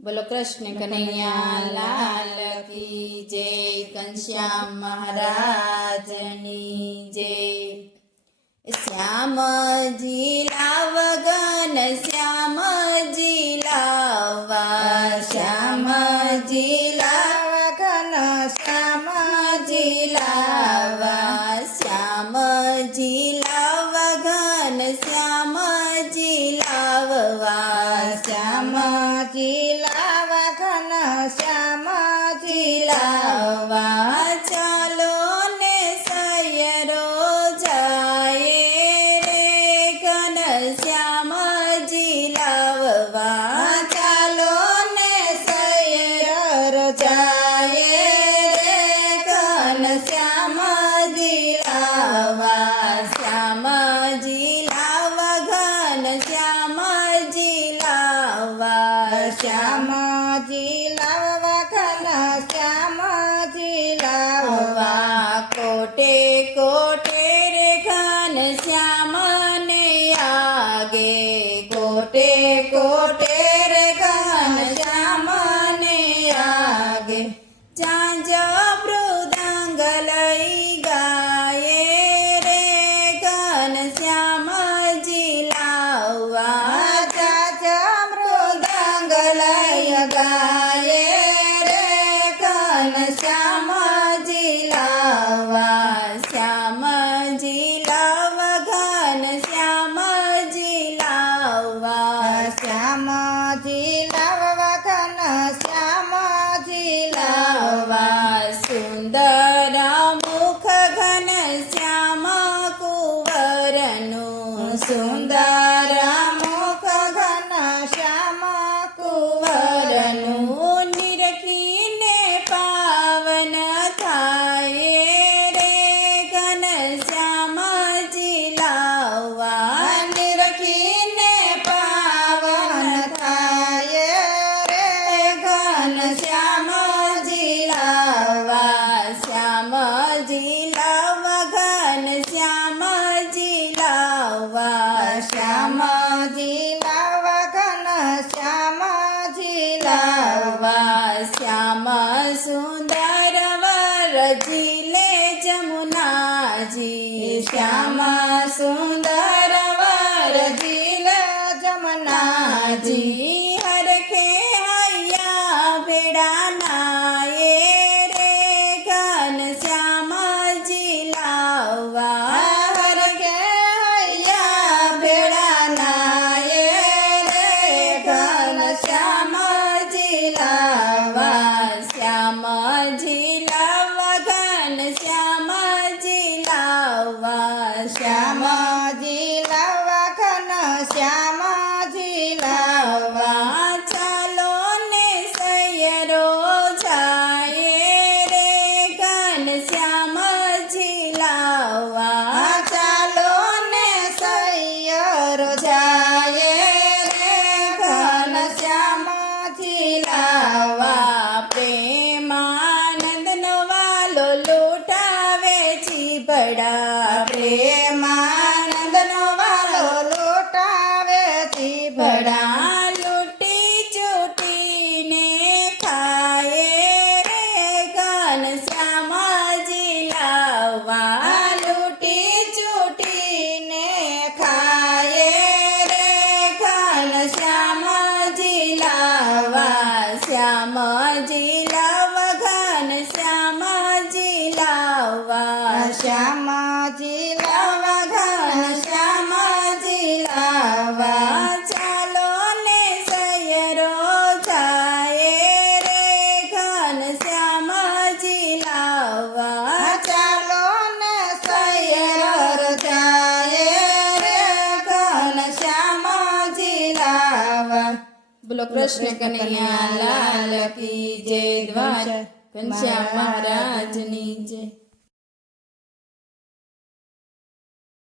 बोलो कृष्ण कन्हैया लाल की जय। घनश्याम महाराजनी जय। श्याम जी लावा घनश्याम जी लावा, श्याम जी लावा घनश्याम जी लावा, श्याम जी लावा घनश्याम जी लावा, श्याम जी लावा घनश्याम जी लावा। चालो ने सैयरो जाए रे घनश्याम जी लावा, चालो ने सैयरो जाए रे घनश्याम जी लावा, श्याम जी लावा घनश्याम जी लावा, श्याम जी लावा घनश्याम जी लावा। कोटे कोटे रे घनश्याम ने आगे, कोटे कोटे रे घनश्याम ने आगे। झांझ मृदंग लई गाये रे घनश्याम जी लावा, झांझ मृदंग लई गाये रे घनश्याम जी लावा, श्याम जी लावा घनश्याम जी लावा, श्याम जी लावा घनश्याम जी लावा। सुंदर मुख घनश्याम कुंवरनु, सुंदर मुख घनश्याम कुंवरनु। निरखीने पावन थाये रे घनश्याम जी लावा, निरखीने पावन थाये रे घनश्याम जी लावा, श्याम जी लावा घनश्याम जी लावा, श्याम जी लावा घनश्याम जी लावा। श्याम सुंदर वर जिले जमुना जी, श्याम सुंदर वर जिले जमुना जी। हरखे हैया भेड़ा नाये रे घनश्याम जी लावा, हरखे हैया भेड़ा नाये रे घनश्याम जी लावा, श्याम जी लावा घनश्याम जी लावा, श्याम जी लावा घनश्याम जी लावा। चालो ने सैयरो जाए रे घनश्याम जी लावा, चालो ने सैयरो जाए रे घनश्याम जी लावा। प्रेमानंद नो वालो लूटावे चीबड़ा, प्रेमानंद नो वालो लूटावे चीबड़ा। लूटी चूटी ने खाए रे घनश्याम जी लावा, लूटी चूटी ने खाए रे घनश्याम जी लावा, श्याम जी लावा घनश्याम जी लावा, श्याम जी लावा घनश्याम जी लावा। चालो ने सैयरो जाए रे घनश्याम जी लावा, चालो ने सैयरो जाए रे घनश्याम जी लावा। बोलो कृष्ण कन्हैया लाल की जय। द्वार घनश्याम महाराजनी जय।